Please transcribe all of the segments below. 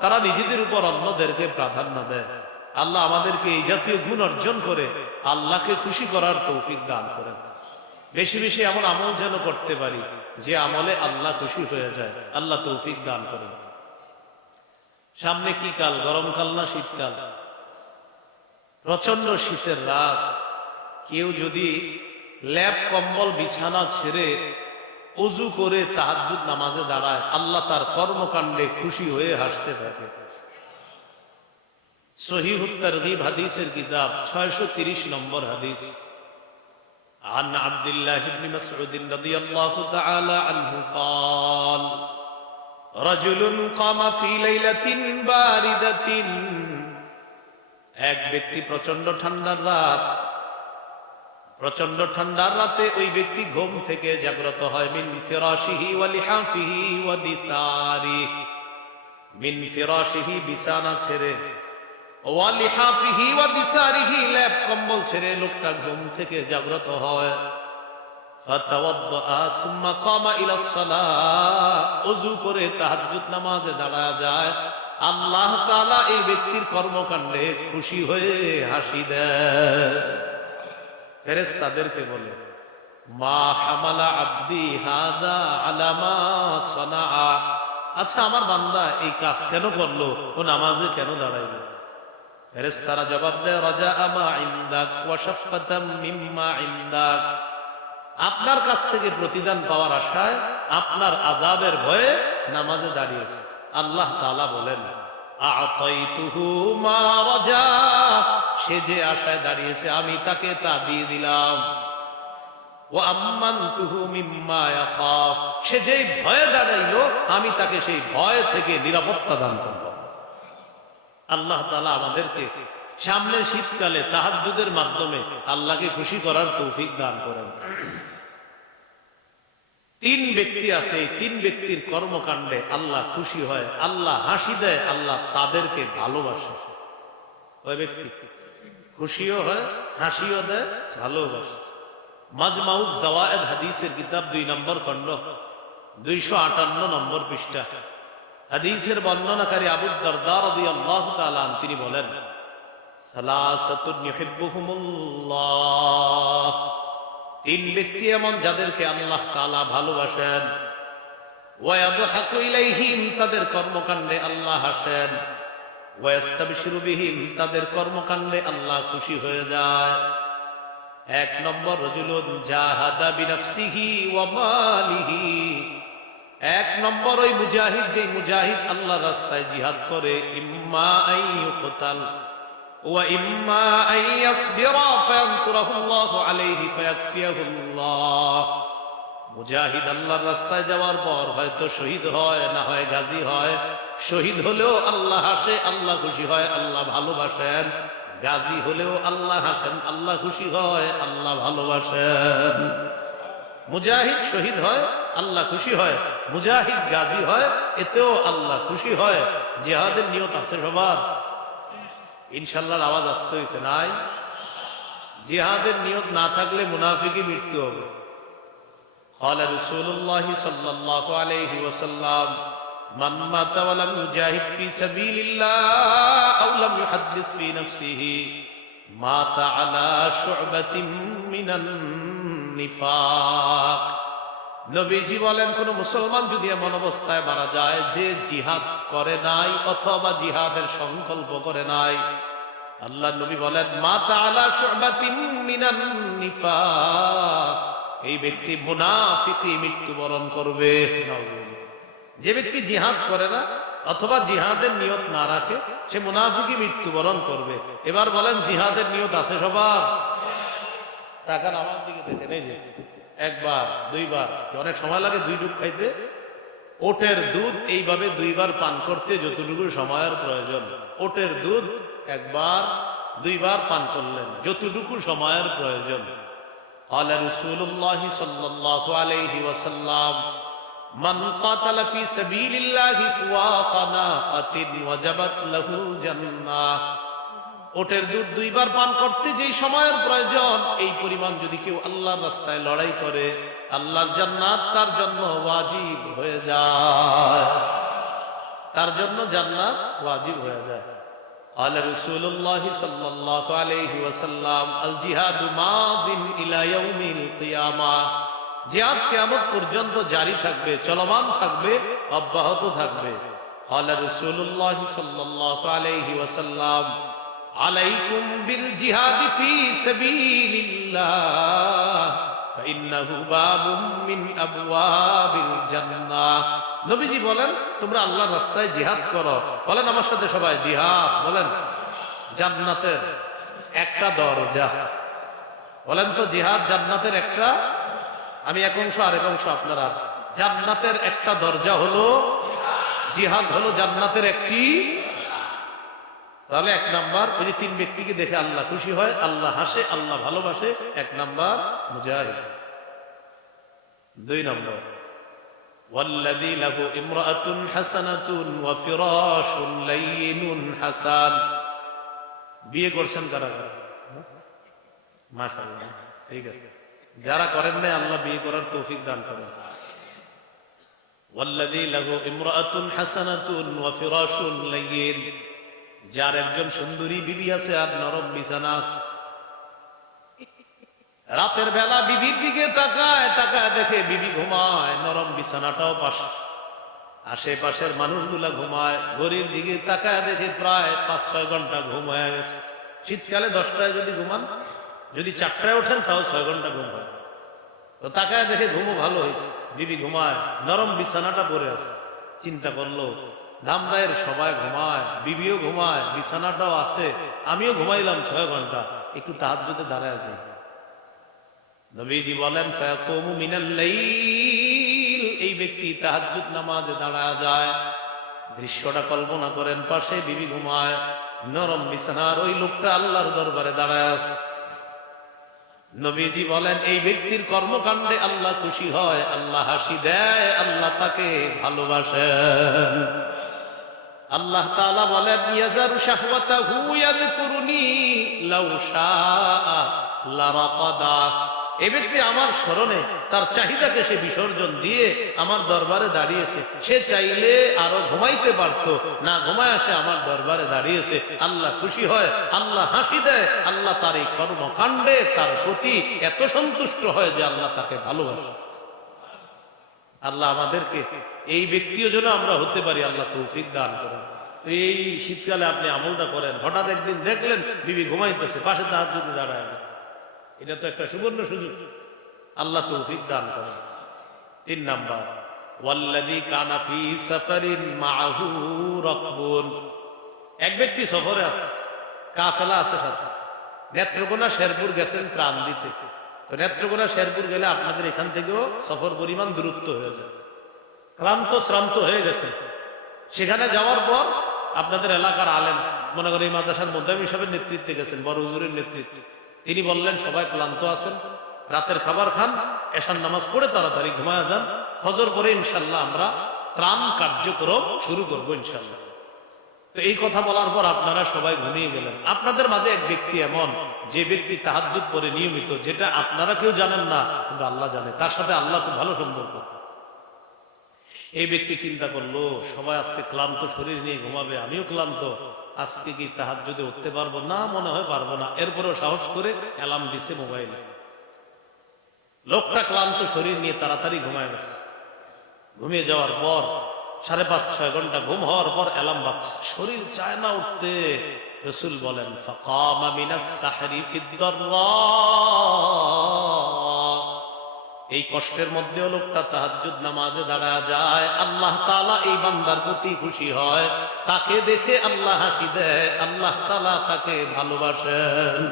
তারা নিজেদের উপর অন্যদেরকে প্রাধান্য দেয়। আল্লাহ আমাদেরকে এই জাতীয় গুণ অর্জন করে আল্লাহকে খুশি করার তৌফিক দান করেন। বেশি বেশি এমন আমল যেন করতে পারি, যে আমলে আল্লাহ খুশি হয়ে যায়। আল্লাহ তৌফিক দান করেন। সামনে কি কাল? গরমকাল না শীতকাল? প্রচণ্ড শীতের রাত। কেউ যদি ল্যাব, কম্বল, বিছানা ছেড়ে অজু করে তাহাজ্জুদ নামাজে দাঁড়ায় আল্লাহ তার কর্মকাণ্ডে খুশি হয়ে হাসতে থাকে সহিহুত তারগিব হাদিসের কিতাব 630 নম্বর হাদিস عن عبد الله بن مسعود رضي الله تعالى عنه قال رجل قام في ليلة باردة এক ব্যক্তি প্রচন্ড ঠান্ডার রাত প্রচণ্ড ঠান্ডার রাতে ওই ব্যক্তি ঘুম থেকে জাগ্রত হয়, মিন ফিরাশিহি ওয়া লিহাফিহি ওয়া দিতারি মিন ফিরাশিহি বিছানা ছেড়ে। ওয়া লিহাফিহি ওয়া দিসারিহি ল্যাপ কম্বল ছেড়ে লোকটা ঘুম থেকে জাগ্রত হয়। ফাতাওয়াদ্দা সুম্মা কামা ইলা সালাহ ওযু করে তাহাজ্জুদ নামাজে দাঁড়া যায়। আল্লাহ তাআলা এই ব্যক্তির কর্মকাণ্ডে খুশি হয়ে হাসি দেয়। বলে হাদা আলামা সনাআ। আচ্ছা আমার বান্দা এই কাজ কেন করল? ও নামাজে কেন দাঁড়াইলো? জবাব দেয় রাজা আমা আপনার কাছ থেকে প্রতিদান পাওয়ার আশায় আপনার আজাবের ভয়ে নামাজে দাঁড়িয়েছে। আল্লাহ বলেন সে যে আশায় দাঁড়িয়েছে, আমি তাকে তা দিয়ে দিলাম। ও ইয়াখাফ। সে ভয়ে আমি তাকে সেই ভয় থেকে নিরাপত্তা দান করব। আল্লাহ তাআলা আমাদেরকে শীতকালে মাধ্যমে আল্লাহকে খুশি করার তৌফিক দান করেন। তিন ব্যক্তি আছে, এই তিন ব্যক্তির কর্মকাণ্ডে আল্লাহ খুশি হয়, আল্লাহ হাসি দেয়, আল্লাহ তাদেরকে ভালোবাসে। ওই ব্যক্তি। খুশিও হয়, হাসিও দেয় ভালোবাসে মাজমাউজ জাওয়ায়েদ হাদিসের কিতাব দুই নম্বর খণ্ড, দুইশো আটান্ন নম্বর পৃষ্ঠা। হাদিসের বর্ণনাকারী আবু দরদার রাদিয়াল্লাহু তাআলা আন তিনি বলেন তিন ব্যক্তি এমন যাদেরকে আল্লাহ তাআলা ভালোবাসেন। ওয়ায়াদহাকু ইলাইহিম, তাদের কর্মকাণ্ডে আল্লাহ হাসেন ওয়াস্তাবশিরু বিহিম, তাদের কর্মকাণ্ডে আল্লাহ খুশি হয়ে যায়। এক নম্বর রজুলুন জাহাদা বিনাফসিহি ওয়া মালিহি। এক নম্বর ওই মুজাহিদ যে মুজাহিদ আল্লাহ রাস্তায় জিহাদ করে, ইম্মা আইয়ুকতাল ওয়া ইম্মা আইয়াসবিরা ফায়ানসুরাহু আল্লাহু আলাইহি ফায়াকফিয়াহুল্লাহ। মুজাহিদ আল্লাহর রাস্তায় যাওয়ার পর হয়তো শহীদ হয়, না হয় গাজী হয়। শহীদ হলেও আল্লাহ হাসে, আল্লাহ খুশি হয়, আল্লাহ ভালোবাসেন। গাজী হলেও আল্লাহ হাসেন, আল্লাহ খুশি হয়, আল্লাহ ভালোবাসেন। মুজাহিদ শহীদ হয়, আল্লাহ খুশি হয়। মুজাহিদ গাজী হয়, এতেও আল্লাহ খুশি হয়। জিহাদের নিয়ত আছে সবার। ইনশাল্লাহর আওয়াজ আসতে হয়েছে নাই? জিহাদের নিয়ত না থাকলে মুনাফিকি মৃত্যু হবে। قال رسول الله صلى الله عليه وسلم من مات ولم يجاهد في سبيل الله أو لم يحدث في نفسه مات على شعبة من النفاق নবীজি বলেন কোন মুসলমান যদি এমন অবস্থায় মারা যায় যে জিহাদ করে নাই অথবা জিহাদের সংকল্প করে নাই আল্লাহ নবী বলেন মাতা আলা শুবাতিম মিনান নিফাক এই ব্যক্তি মুনাফিকি মৃত্যুবরণ করবে। যে ব্যক্তি জিহাদ করে না, অথবা জিহাদের নিয়ত না রাখে, সে মুনাফিকি মৃত্যুবরণ করবে। এবার বলেন, জিহাদের নিয়ত আছে সবার? টাকার আমার দিকে দেখে নেই যে, একবার, দুইবার অনেক সময় লাগে দুই ডুব খাইতে। ওটের দুধ এইভাবে দুইবার পান করতে যতটুকু সময়ের প্রয়োজন। ওটের দুধ একবার, দুইবার পান করলেন, যতটুকু সময়ের প্রয়োজন। قال رسول الله صلى الله عليه وسلم من قاتل في سبيل الله فواق ناقة وجبت له الجنة ওটের দুধ দুইবার পান করতে যেই সময়ের প্রয়োজন এই পরিমাণ যদি কেউ আল্লাহর রাস্তায় লড়াই করে আল্লাহর জান্নাত তার জন্য ওয়াজিব হয়ে যায় তার জন্য জান্নাত ওয়াজিব হয়ে যায় قال رسول الله صلى الله عليه وسلم الجهاد ماض الى يوم القيامه জিহাদ কিয়ামত পর্যন্ত জারি থাকবে চলমান থাকবে অব্যাহত থাকবে قال رسول الله صلى الله عليه وسلم عليكم بالجهاد في سبيل الله ইন্নাহু বাবুম মিন আবওয়াবিল জান্নাহ। নবীজি বলেন, তোমরা আল্লাহর রাস্তায় জিহাদ করো। বলেন, আমার সাথে সবাই জিহাদ। বলেন, জান্নাতের একটা দরজা। বলেন, তো জিহাদ জান্নাতের একটা? আমি এক অংশ, আরেক অংশ আপনারা। জান্নাতের একটা দরজা হলো, জিহাদ হলো জান্নাতের একটি তাহলে এক নাম্বার, ওই যে তিন ব্যক্তিকে দেখে আল্লাহ খুশি হয়, আল্লাহ হাসে, আল্লাহ ভালোবাসে, এক নাম্বার মুজাহিদ। দুই নম্বর والذي له امرأة حسنة وفراش لين حسن বিয়ে করছেন কারা কারা? মাশাআল্লাহ ঠিক আছে যারা করেন নাই আল্লাহ বিয়ে করার তৌফিক দান করেন والذي له امرأة حسنة وفراش لين যার একজন সুন্দরী বিবি আছে আর নরম বিছানা আছে রাতের বেলা বিবির দিকে তাকায় তাকায় দেখে বিবি ঘুমায়, নরম বিছানাটাও পাশে। আশেপাশের মানুষগুলা ঘুমায়, ঘড়ির দিকে তাকায় দেখে প্রায় পাঁচ, ছয় ঘণ্টা ঘুম হয়ে গেছে। শীতকালে দশটায় যদি ঘুমান, যদি চারটায় ওঠেন, তাও ছয় ঘণ্টা ঘুম হয়। তো তাকায় দেখে ঘুমও ভালো হয়েছে। বিবি ঘুমায়, নরম বিছানাটা পরে আছে। চিন্তা করল ধামরায়ের সবাই ঘুমায়, বিবিও ঘুমায়, বিছানাটাও আছে, আমিও ঘুমাইলাম ছয় ঘণ্টা। একটু তাহার যদি দাঁড়ায় যাই। নবীজি বলেন, ফায়াকুমু এই ব্যক্তি তাহাজ্জুদ নামাজে দাঁড়ায় যায়। দৃশ্যটা কল্পনা করেন, পাশে বিবি ঘুমায়। নরম বিছানার ওই লোকটা আল্লাহর দরবারে দাঁড়ায় আছে। নবীজি বলেন, এই ব্যক্তির কর্মকাণ্ডে আল্লাহ খুশি হয়, আল্লাহ হাসি দেয়, আল্লাহ তাকে ভালোবাসেন। আল্লাহ তাআলা বলেন লাউ এই ব্যক্তি আমার স্মরণে তার চাহিদাকে সে বিসর্জন দিয়ে আমার দরবারে দাঁড়িয়েছে। সে চাইলে আরও ঘুমাইতে পারতো। না ঘুমায় আসে আমার দরবারে দাঁড়িয়েছে। আল্লাহ খুশি হয়, আল্লাহ হাসি দেয়, আল্লাহ তার এই কর্মকাণ্ডে তার প্রতি এত সন্তুষ্ট হয় যে আল্লাহ তাকে ভালোবাসে। আল্লাহ আমাদেরকে এই ব্যক্তিও যেন আমরা হতে পারি, আল্লাহ তৌফিক দান করেন। এই শীতকালে আপনি আমলটা করেন। হঠাৎ একদিন দেখলেন বিবি ঘুমাইতেছে, পাশে তাহার যদি দাঁড়ায় এটা তো একটা সুবর্ণ সুযোগ। আল্লাহ তৌফিক দান করে তিন নাম্বার, ওয়াল্লাযী কানা ফী সাফারিন মাআহু রাকবুন। এক ব্যক্তি সফরে আছে, কাফেলা আছে সাথে। নেত্রকোনা শেরপুর গেছেন ত্রাণ দিতে। তো নেত্রকোনা শেরপুর গেলে আপনাদের এখান থেকেও সফর পরিমাণ দূরত্ব হয়ে যায়। ক্লান্ত, শ্রান্ত হয়ে গেছে সেখানে যাওয়ার পর আপনাদের এলাকার আলেম, মনে করেন এই মাদ্রাসার মোদ্দাম হিসাবে নেতৃত্বে গেছেন, বড় হুজুরের নেতৃত্বে। তিনি বললেন, সবাই ক্লান্ত আছেন, রাতের খাবার খান, এশার নামাজ পড়ে তাড়াতাড়ি ঘুমায় যান, ফজর করে ইনশাল্লাহ আমরা ত্রাণ কার্যক্রম শুরু করব ইনশাল্লাহ তো এই কথা বলার পর আপনারা সবাই ঘুমিয়ে গেলেন। আপনাদের মাঝে এক ব্যক্তি এমন, যে ব্যক্তি তাহাজ্জুদ পরে নিয়মিত, যেটা আপনারা কেউ জানেন না, কিন্তু আল্লাহ জানে, তার সাথে আল্লাহ খুব ভালো সম্পর্ক। এই ব্যক্তি চিন্তা করল, সবাই আজকে ক্লান্ত, শরীর নিয়ে ঘুমাবে, আমিও ক্লান্ত। আজকে কি তাহার যদি উঠতে পারব? না, মনে হয় পারব না। এরপরেও সাহস করে অ্যালার্ম দিছে মোবাইলে। লোকটা ক্লান্ত শরীর নিয়ে তাড়াতাড়ি ঘুমায় গেছে। ঘুমিয়ে যাওয়ার পর সাড়ে পাঁচ, ছয় ঘণ্টা ঘুম হওয়ার পর অ্যালার্ম বাজছে। শরীর চায় না উঠতে। রসুল বলেন, ফাকামা মিনাস সাহরি ফিদ্দাররা এই কষ্টের মধ্যেও লোকটা তাহাজ্জুদ নামাজে দাঁড়ায় যায়। আল্লাহ তাআলা এই বান্দার প্রতি খুশি হয়। তাকে দেখে আল্লাহ হাসি দেয়। আল্লাহ তাআলা তাকে ভালোবাসেন।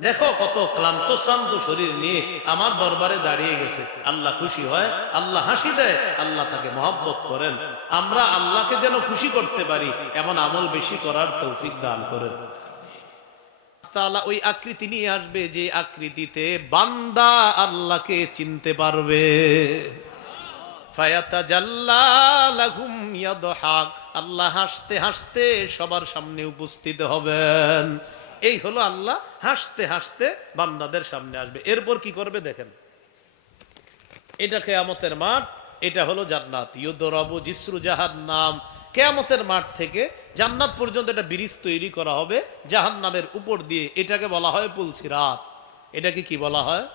দেখো কত ক্লান্ত, শ্রান্ত শরীর নিয়ে আমার দরবারে দাঁড়িয়ে গেছে। আল্লাহ খুশি হয়, আল্লাহ হাসি দেয়, আল্লাহ তাকে মহব্বত করেন। আমরা আল্লাহকে যেন খুশি করতে পারি, এমন আমল বেশি করার তৌফিক দান করেন। তাআলা ওই আকৃতি নিয়ে আসবে যে আকৃতিতে বান্দা আল্লাহকে চিনতে পারবে। আল্লাহ হাসতে হাসতে সবার সামনে উপস্থিত হবেন। এই হলো আল্লাহ হাসতে হাসতে বান্দাদের সামনে আসবে। এরপর কি করবে দেখেন। এটা কেয়ামতের মাঠ, এটা হলো জান্নাত। ইউদরাবু জিসরু জাহান্নাম কেয়ামতের মাঠ থেকে জান্নাত পর্যন্ত একটা ব্রিজ তৈরি করা হবে জাহান নামের উপর দিয়ে। এটাকে বলা হয় পুলসিরাত এটাকে কি বলা হয়?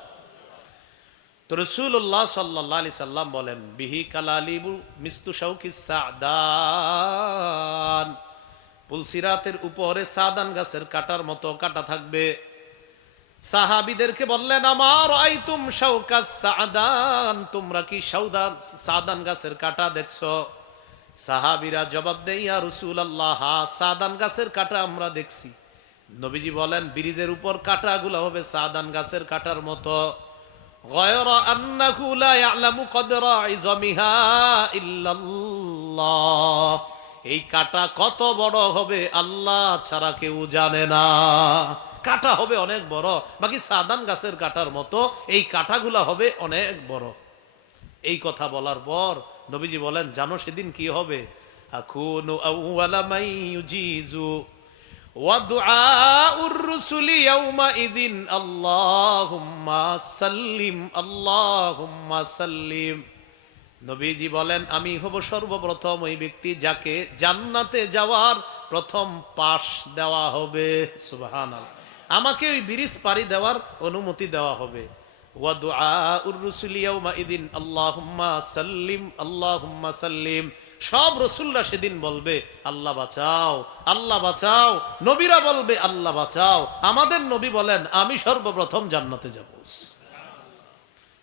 উপরে সাদান গাছের কাটার মতো কাটা থাকবে। সাহাবিদেরকে বললেন, আমার সাদান। তোমরা কি সাউদান সাদান গাছের কাটা দেখছ? সাহাবিরা জবাব দেয় ইয়া রাসূলুল্লাহ হ্যাঁ, সাদান গাছের কাটা আমরা দেখছি নবীজি বলেন ব্রিজের উপর কাটাগুলো হবে সাদান গাছের কাটার মতো غير أنه لا يعلم قدر عظمها إلا الله এই কাটা কত বড় হবে আল্লাহ ছাড়া কেউ জানে না কাটা হবে অনেক বড় বাকি সাদান গাছের কাটার মতো এই কাটাগুলা হবে অনেক বড় এই কথা বলার পর নবীজি বলেন, জানো সেদিন কি হবে? সাল্লিম নবীজি বলেন, আমি হব সর্বপ্রথম ওই ব্যক্তি যাকে জান্নাতে যাওয়ার প্রথম পাশ দেওয়া হবে। সুবাহ আমাকে ওই ব্রিজ পাড়ি দেওয়ার অনুমতি দেওয়া হবে। সব রসুলরা সেদিন বলবে, আল্লাহ বাঁচাও আল্লাহ বাঁচাও। নবীরা বলবে, আল্লাহ বাঁচাও। আমাদের নবী বলেন, আমি সর্বপ্রথম জান্নাতে যাব।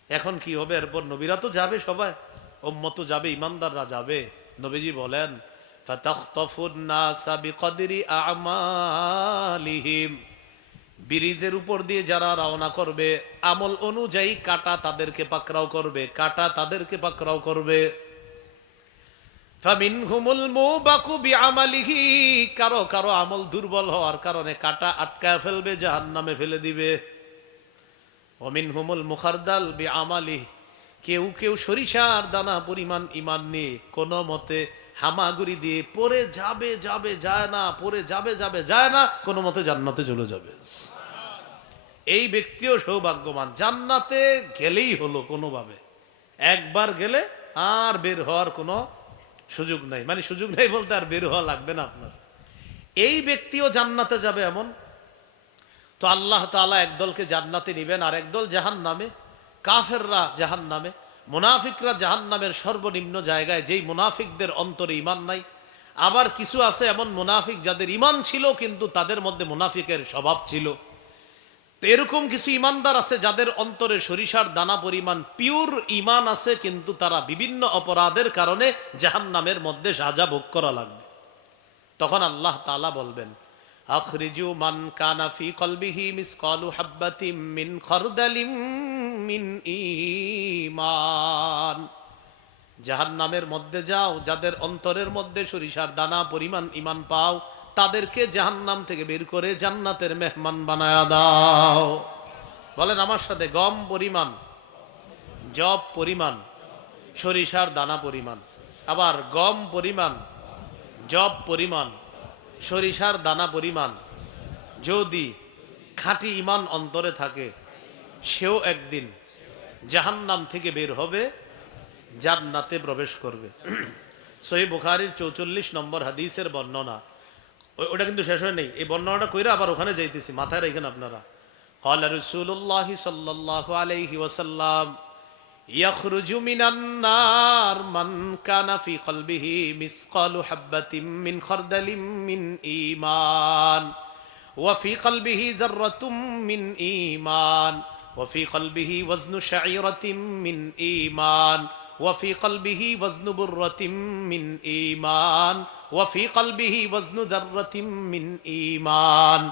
এখন কি হবে? এরপর নবীরা তো যাবে সবাই। উম্মত যাবে, ইমানদাররা যাবে। নবীজি বলেন, ফাতাখতাফুন নাসা বিকদরি আমালিহিম। ব্রিজের উপর দিয়ে যারা রওনা করবে, আমল অনুযায়ী কাটা তাদেরকে পাকরাও করবে, কাটা তাদেরকে পাকরাও করবে। কারও কারও আমল দুর্বল হওয়ার কারণে কাটা আটকায় ফেলবে, জাহান্নামে ফেলে দিবে। অমিনহুমুল মুখারদাল বিআমালিহি, কেউ কেউ সরিষার দানা পরিমাণ ইমান নিয়ে কোনো মতে হামাগুড়ি দিয়ে পরে যাবে যাবে, যায় না পরে যাবে যাবে, যায় না, কোনো মতে জান্নাতে চলে যাবে। এই ব্যক্তিও সৌভাগ্যবান। জান্নাতে গেলেই হলো কোনোভাবে। একবার গেলে আর বের হওয়ার কোনো সুযোগ নাই। মানে সুযোগ নেই বলতে আর বের হওয়া লাগবে না আপনার। এই ব্যক্তিও জান্নাতে যাবে এমন। তো আল্লাহ তাআলা একদলকে জান্নাতে নিবেন আর একদল জাহান নামে কাফেররা জাহান নামে মুনাফিকরা জাহান নামের সর্বনিম্ন জায়গায়, যেই মুনাফিকদের অন্তরে ইমান নাই। আবার কিছু আছে এমন মুনাফিক যাদের ইমান ছিল, কিন্তু তাদের মধ্যে মুনাফিকের স্বভাব ছিল। তো এরকম কিছু ইমানদার আছে যাদের অন্তরে সরিষার দানা পরিমাণ পিওর ইমান আছে, কিন্তু তারা বিভিন্ন অপরাধের কারণে জাহান নামের মধ্যে সাজা ভোগ করা লাগবে। তখন আল্লাহ তাআলা বলবেন, আখরিজু মান কানা ফি কলবিহি মিসকালু হাব্বাতিম মিন খরদালিম মিন ঈমান। জাহান্নামের মধ্যে যাও, যাদের অন্তরের মধ্যে সরিষার দানা পরিমাণ ইমান পাও, তাদেরকে জাহান্নাম থেকে বের করে জান্নাতের মেহমান বানায়া দাও। বলেন, আমার সাথে গম পরিমাণ জব পরিমাণ, সরিষার দানা পরিমাণ, আবার গম পরিমাণ জব পরিমাণ, সরিষার দানা পরিমাণ, যদি খাঁটি ইমান অন্তরে থাকে, সেও একদিন জাহান্নাম থেকে বের হবে জান্নাতে প্রবেশ করবে সহি বুখারির চৌচল্লিশ নম্বর হাদিসের বর্ণনা ও- ওটা কিন্তু শেষ হয় নেই এই বর্ণনাটা কইরা আবার ওখানে যাইতেছি মাথায় রেখেন আপনারা قال رسول الله صلى الله عليه وسلم يخرج من النار من كان في قلبه مثقال حبة من خردل من إيمان وفي قلبه ذرة من إيمان وفي قلبه وزن شعيرة من إيمان. وفي قلبه وزن برة من إيمان. وفي قلبه وزن ذرة من إيمان.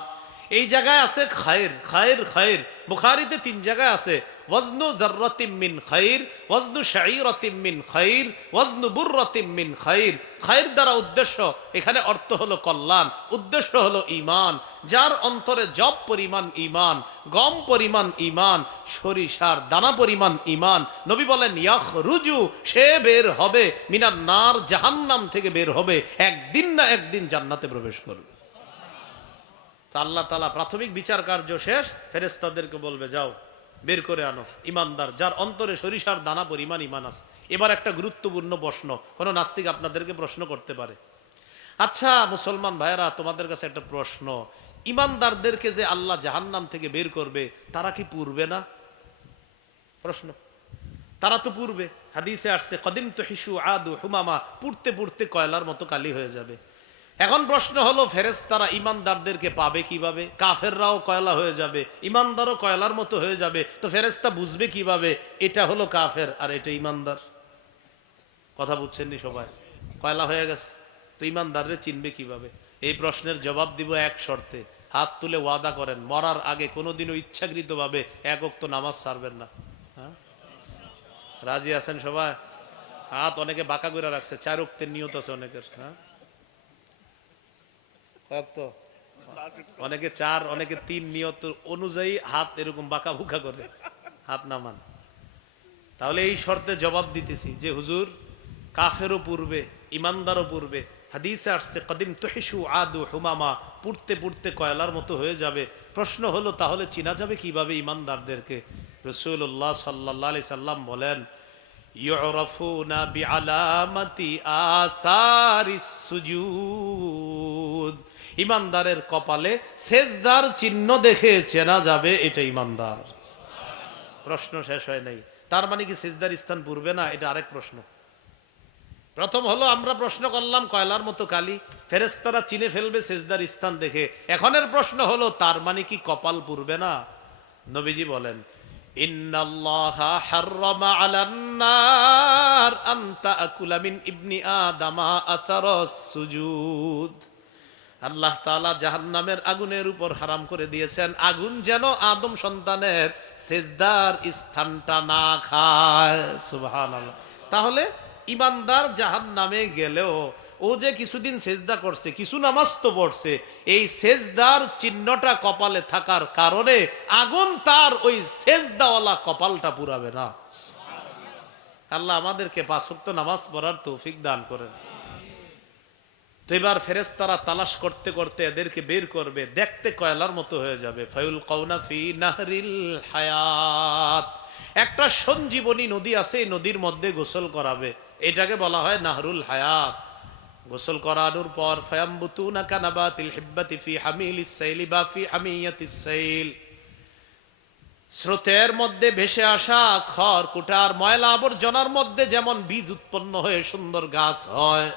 এই জায়গায় আছে খায়ের খায়ের খায়ের বুখারিতে তিন জায়গায় আছে, ওয়াজনু জাররাতিম মিন খাইর, ওয়াজনু শাঈরাতিম মিন খাইর, ওয়াজনু বুররাতিম মিন খাইর। খাইর দ্বারা উদ্দেশ্য, এখানে অর্থ হলো কল্যাণ, উদ্দেশ্য হলো ঈমান। যার অন্তরে জব পরিমাণ ঈমান, গম পরিমাণ ঈমান, সরিষার দানা পরিমাণ ঈমান, নবী বলেন, ইয়াখরুজু, সে বের হবে মিনার নার জাহান্নাম থেকে বের হবে, একদিন না একদিন জান্নাতে প্রবেশ করবে। তো আল্লাহ তালা প্রাথমিক বিচার কার্য শেষ ফেরেস্তাদেরকে বলবে, যাও, বের করে আনো। ইমানদার, যার অন্তরে সরিষার দানা পরিমাণ ইমান আছে। এবার একটা গুরুত্বপূর্ণ প্রশ্ন, কোন নাস্তিক আপনাদেরকে প্রশ্ন করতে পারে। আচ্ছা মুসলমান ভাইরা তোমাদের কাছে একটা প্রশ্ন। ইমানদারদেরকে যে আল্লাহ জাহান্নাম থেকে বের করবে, তারা কি পূর্বে না? প্রশ্ন। তারা তো পূর্বে। হাদিসে আসছে কদিম তো হিসু আদু হুমামা? পুড়তে পুড়তে কয়লার মতো কালি হয়ে যাবে। এখন প্রশ্ন হলো ফেরেস তারা ইমানদারদেরকে পাবে কীভাবে? কাফেররাও কয়লা হয়ে যাবে ইমানদারও কয়লার মতো হয়ে যাবে। তো ফেরেস্তা বুঝবে কীভাবে? এটা হলো কাফের আর এটা ইমানদার কথা বুঝছেননি সবাই? কয়লা হয়ে গেছে। তো ইমানদাররে চিনবে কীভাবে? এই প্রশ্নের জবাব দিব এক শর্তে। হাত তুলে ওয়াদা করেন, মরার আগে কোনোদিনও ইচ্ছাকৃত ভাবে একক তো নামাজ ছাড়বেন না। হ্যাঁ? রাজি আছেন সবাই? হাত অনেকে বাঁকা করে রাখছে, চার উক্তের নিয়ত আছে অনেকের। হ্যাঁ? অনেকে চার, অনেকে তিন নিয়ত অনুযায়ী হাত এরকম বাঁকা বুকা করে, হাত নামান তাহলে এই শর্তে জবাব দিতেছি যে, হুজুর, কাফেরও পূর্বে, ইমানদারও পূর্বে, হাদিসে আসছে কদিম তহিসু আদু হুমামা পুড়তে পুড়তে কয়লার মতো হয়ে যাবে। প্রশ্ন হলো, তাহলে চিনা যাবে কীভাবে ইমানদারদেরকে? রসুল্লাহ সাল্লাহ সাল্লাম বলেন, ইউরফুনা বিআলামাতি আসারিস সুজুদ। ইমানদারের কপালে সেজদার চিহ্ন দেখে চেনা যাবে এটা ইমানদার। প্রশ্ন শেষ হয় নাই। তার মানে কি সেজদার স্থান পূর্বে না? এটা আরেক প্রশ্ন। প্রথম হলো, আমরা প্রশ্ন করলাম, কয়লার মতো কালি। ফেরেস্তারা চিনে ফেলবে সেজদার স্থান দেখে। এখনের প্রশ্ন হলো, তার মানে কি কপাল পূর্বে না? নবীজি বলেন, ইন্নাল্লাহা আল্লাহ তাআলা জাহান্নামের আগুনের উপর হারাম করে দিয়েছেন। আগুন যেন আদম সন্তানের সেজদার স্থানটা না খায়। সুবহানাল্লাহ। তাহলে ইমানদার জাহান্নামে গেলেও ও যে কিছুদিন সেজদা করছে, কিছু নামাজ তো পড়ছে, এই সেজদার চিহ্নটা কপালে থাকার কারণে আগুন তার ওই সেজদাওয়ালা কপালটা পুরাবে না। আল্লাহ আমাদেরকে পাঁচক্ত নামাজ পড়ার তৌফিক দান করেন। তো এবার ফেরেস্তারা তালাশ করতে করতে এদেরকে বের করবে, দেখতে কয়লার মতো হয়ে যাবে। ফায়ুল কৌনা ফি নাহরিল হায়াত। একটা সঞ্জীবনী নদী আছে নদীর মধ্যে গোসল করাবে। এটাকে বলা হয় নাহরুল হায়াত। গোসল করানোর পর ফি বা ফি স্রোতের মধ্যে ভেসে আসা খড় কুটার ময়লা আবর্জনার মধ্যে যেমন বীজ উৎপন্ন হয়ে সুন্দর গাছ হয়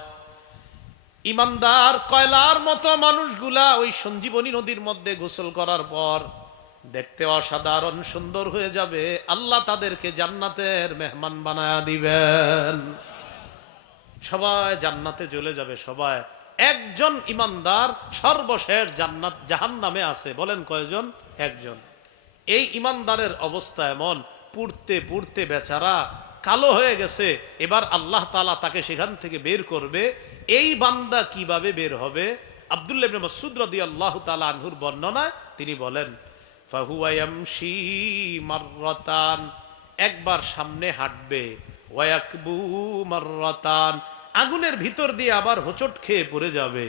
ইমানদার কয়লার মতো মানুষগুলা ওই সঞ্জীবনী নদীর মধ্যে গোসল করার পর দেখতে অসাধারণ সুন্দর হয়ে যাবে। আল্লাহ তাদেরকে জান্নাতের মেহমান বানায়া দিবেন। সবাই জান্নাতে চলে যাবে, সবাই। একজন ইমানদার সর্বশেষ জান্নাত জাহান নামে আছে। বলেন কয়জন? একজন। এই ইমানদারের অবস্থা এমন, পুড়তে পুড়তে বেচারা কালো হয়ে গেছে। এবার আল্লাহ তালা তাকে সেখান থেকে বের করবে। এই বান্দা কীভাবে বের হবে? আবদুল্লাহ ইবনে মাসউদ আল্লাহ তাআলা আনহুর বর্ণনায় তিনি বলেন একবার সামনে হাঁটবে আগুনের ভিতর দিয়ে আবার হোঁচট খেয়ে পড়ে যাবে।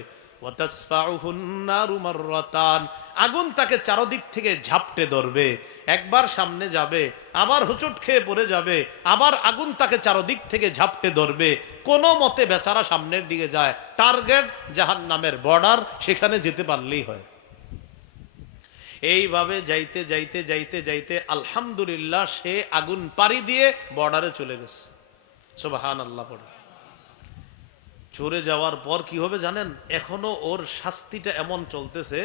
আগুন তাকে চারদিক থেকে ঝাপটে ধরবে। একবার সামনে যাবে, আবার হোঁচট খেয়ে পড়ে যাবে, আবার আগুন তাকে চারদিক থেকে ঝাপটে ধরবে। কোনো মতে বেচারা সামনের দিকে যায়। টার্গেট জাহান নামের বর্ডার, সেখানে যেতে পারলেই হয়। এইভাবে যাইতে যাইতে যাইতে যাইতে আলহামদুলিল্লাহ সে আগুন পাড়ি দিয়ে বর্ডারে চলে গেছে। সোবাহান আল্লাহ পড়ে। চলে যাওয়ার পর কি হবে জানেন? এখনও ওর শাস্তিটা এমন চলতেছে,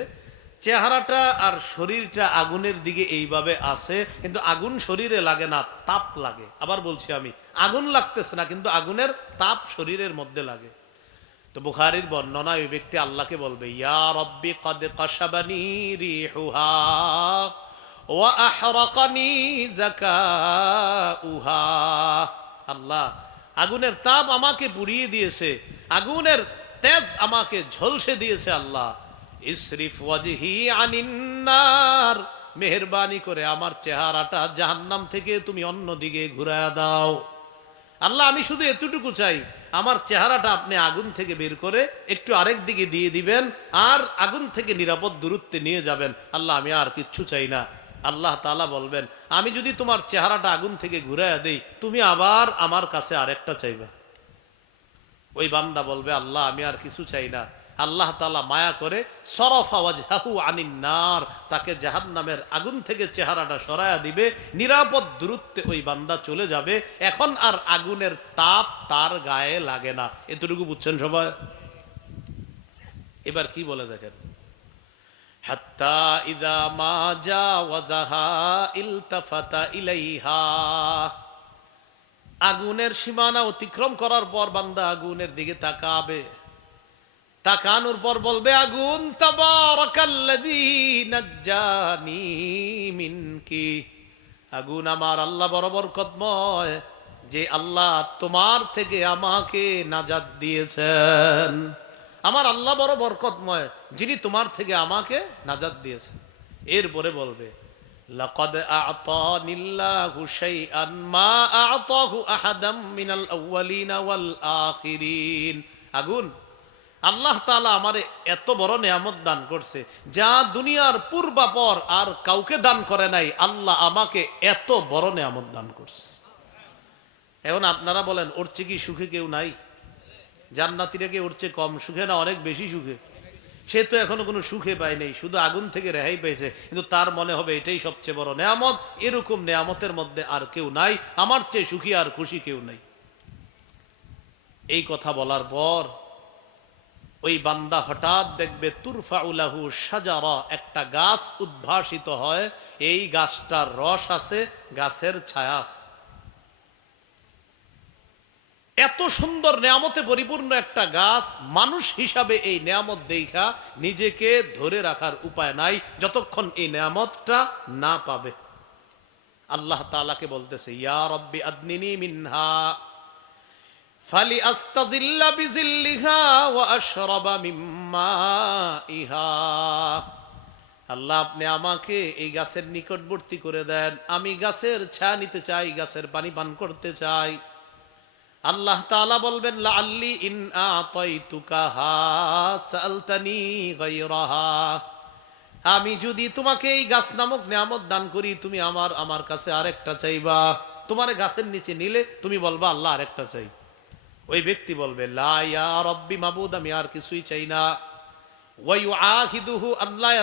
চেহারাটা আর শরীরটা আগুনের দিকে এইভাবে আছে, কিন্তু আগুন শরীরে লাগে না, তাপ লাগে। আবার বলছি আমি, আগুন লাগতেছে না, কিন্তু আগুনের তাপ শরীরের মধ্যে লাগে। তো বুখারির বর্ণনা ওই ব্যক্তি আল্লাহকে বলবে আল্লাহ, আগুনের তাপ আমাকে পুড়িয়ে দিয়েছে। আগুনের তেজ আমাকে ঝলসে দিয়েছে আল্লাহ। ইসরিফ ওয়াজহি আনিন্নার মেহেরবানি করে আমার চেহারাটা জাহান্নাম থেকে তুমি অন্য দিকে ঘুরায় দাও। আল্লাহ, আমি শুধু এতটুকু চাই, আমার চেহারাটা আপনি আগুন থেকে বের করে একটু আরেক দিকে দিয়ে দিবেন আর আগুন থেকে নিরাপদ দূরত্বে নিয়ে যাবেন। আল্লাহ, আমি আর কিচ্ছু চাই না। আল্লাহ তালা বলবেন, আমি যদি তোমার চেহারাটা আগুন থেকে ঘুরাইয়া দেই, তুমি আবার আমার কাছে আরেকটা চাইবে। ওই বান্দা বলবে, আল্লাহ, আমি আর কিছু চাই না। আল্লাহ তালা মায়া করে সরফাওয়াজহাহু আনিন নার। তাকে জাহান্নামের আগুন থেকে চেহারাটা সরায়া দিবে। নিরাপদ দূরত্বে ওই বান্দা চলে যাবে। এখন আর আগুনের তাপ তার গায়ে লাগে না। এতটুকু বুঝছেন সবাই? এবার কি বলে দেখেন? হাত্তা ইদা মা জাওয়াজাহা ইলতাফাতা ইলাইহা। আগুনের সীমানা অতিক্রম করার পর বান্দা আগুনের দিকে তাকাবে। তাকানোর পর বলবে, আগুন মিনকি। আগুন আমার আল্লাহ বরাবর কদময় যে আল্লাহ তোমার থেকে আমাকে নাজাত দিয়েছেন। আমার আল্লাহ বড় বরকতময়, যিনি তোমার থেকে আমাকে নাজাত দিয়েছেন। এরপরে বলবে لقد أعطاني الله شيئا ما أعطاه أحدا من الأولين والآخرين আগুন আল্লাহ তাআলা আমারে এত বড় নিয়ামত দান করছে যা দুনিয়ার পূর্বাপর আর কাউকে দান করে নাই আল্লাহ আমাকে এত বড় নিয়ামত দান করছে এখন আপনারা বলেন ওর চেয়ে কি সুখে কেউ নাই জান্নাতিরা কি ওর চেয়ে কম সুখে না অনেক বেশি সুখে সে তো এখনও কোনো সুখে পায় নেই, শুধু আগুন থেকে রেহাই পেয়েছে। কিন্তু তার মনে হবে এটাই সবচেয়ে বড় নেয়ামত। এরকম নেয়ামতের মধ্যে আর কেউ নাই, আমার চেয়ে সুখী আর খুশি কেউ নাই। এই কথা বলার পর ওই বান্দা হঠাৎ দেখবে তুরফা তুরফাউলাহু সাজারা একটা গাছ উদ্ভাসিত হয়। এই গাছটার রস আছে, গাছের ছায়া আছে। এত সুন্দর নেয়ামতে পরিপূর্ণ একটা গাছ মানুষ হিসাবে এই নেয়ামত দেখা নিজেকে ধরে রাখার উপায় নাই, যতক্ষণ এই নেয়ামতটা না পাবে। আল্লাহ তাআলাকে বলতেছে, ইয়া রব্বি মিনহা, ফালি মিম্মা ইহা আল্লাহ আমাকে এই গাছের নিকটবর্তী করে দেন। আমি গাছের ছায়া নিতে চাই, গাছের পানি পান করতে চাই। আল্লাহ তাআলা বলবেন, লাআল্লি আমি যদি তোমাকে এই গাছ নামক নিয়ামত দান করি, তুমি আমার আমার কাছে আরেকটা চাইবা। তোমার গাছের নিচে নিলে তুমি বলবা, আল্লাহ আরেকটা চাই। ওই ব্যক্তি বলবে, লা মাবুদ, আমি আর কিছুই চাই না। আল্লাহ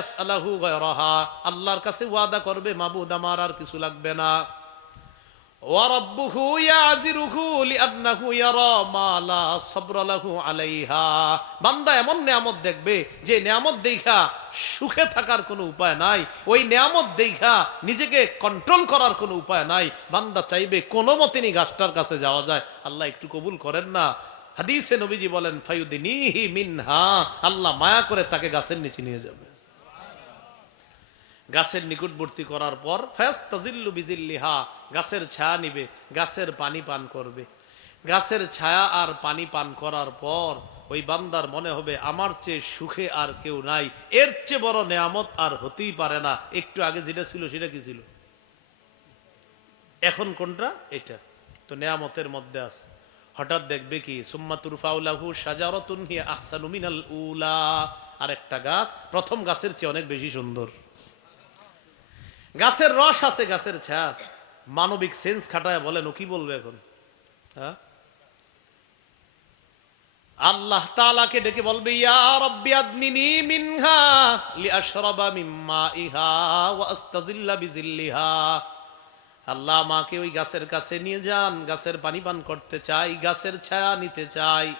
আল্লাহর কাছে ওয়াদা করবে, মাবুদ, আমার আর কিছু লাগবে না। وربه يعذره لأنه يرى ما لا صبر له عليها বান্দা এমন নিয়ামত দেখবে যে নিয়ামত দেখা সুখে থাকার কোনো উপায় নাই ওই নিয়ামত দেখা নিজেকে কন্ট্রোল করার কোনো উপায় নাই বান্দা চাইবে কোনো মতেনি গাছটার কাছে যাওয়া যায় আল্লাহ একটু কবুল করেন না হাদিসে নবীজি বলেন ফায়ুদিনিহি মিনহা আল্লাহ মায়া করে তাকে গাছের নিচে নিয়ে যাবে গাছের নিকটবর্তী করার পর, ফ্যাস্তাজিল্লু বিজিল্লিহা, গাছের ছায়া নিবে, গাছের পানি পান করবে। গাছের ছায়া আর পানি পান করার পর, ওই বান্দার মনে হবে, আমার চেয়ে সুখে আর কেউ নাই। এর চেয়ে বড় নেয়ামত আর হতেই পারে না। একটু আগে যেটা ছিল, সেটা কি ছিল? এখন কোনটা? এটা। তো নেয়ামতের মধ্যে আছে। হঠাৎ দেখবে কি? সুম্মা তুরফাউলাহু সাজারতুন হিয়া আহসানু মিনাল উলা। আর একটা গাছ, প্রথম গাছের চেয়ে অনেক বেশি সুন্দর। গাছের রস আছে, গাছের আছে। মানবিক সেন্স খাটায় বলেন ও কি বলবে এখন? হ্যাঁ? আল্লাহ তাআলাকে ডেকে বলবে আল্লাহ মাকে ওই গাছের কাছে নিয়ে যান, গাছের পানি পান করতে চাই, গাছের ছায়া নিতে চাই।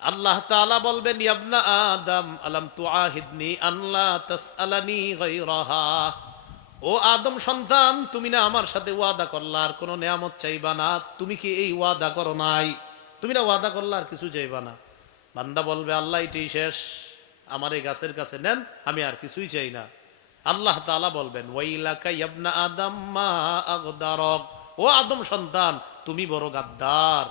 আল্লাহ তাআলা বলবেন ইয়াবনা আদম, আলাম তুআহিদনি আল্লাহ তাসআলানি গায়রাহা? ও আদম সন্তান, তুমি না আমার সাথে ওয়াদা করলা, আর কোনো নেয়ামত চাইবা না। তুমি কি এই ওয়াদা করো নাই? তুমি না ওয়াদা করলা, আর কিছু চাইবা না। বান্দা বলবে, আল্লাহ, এটাই শেষ। আমার এই গাছের কাছে নেন, আমি আর কিছুই চাই না। আল্লাহ তাআলা বলবেন, ওয়াইলাকা ইয়াবনা আদম মা ও আদম সন্তান, তুমি বড় গাদ্দার।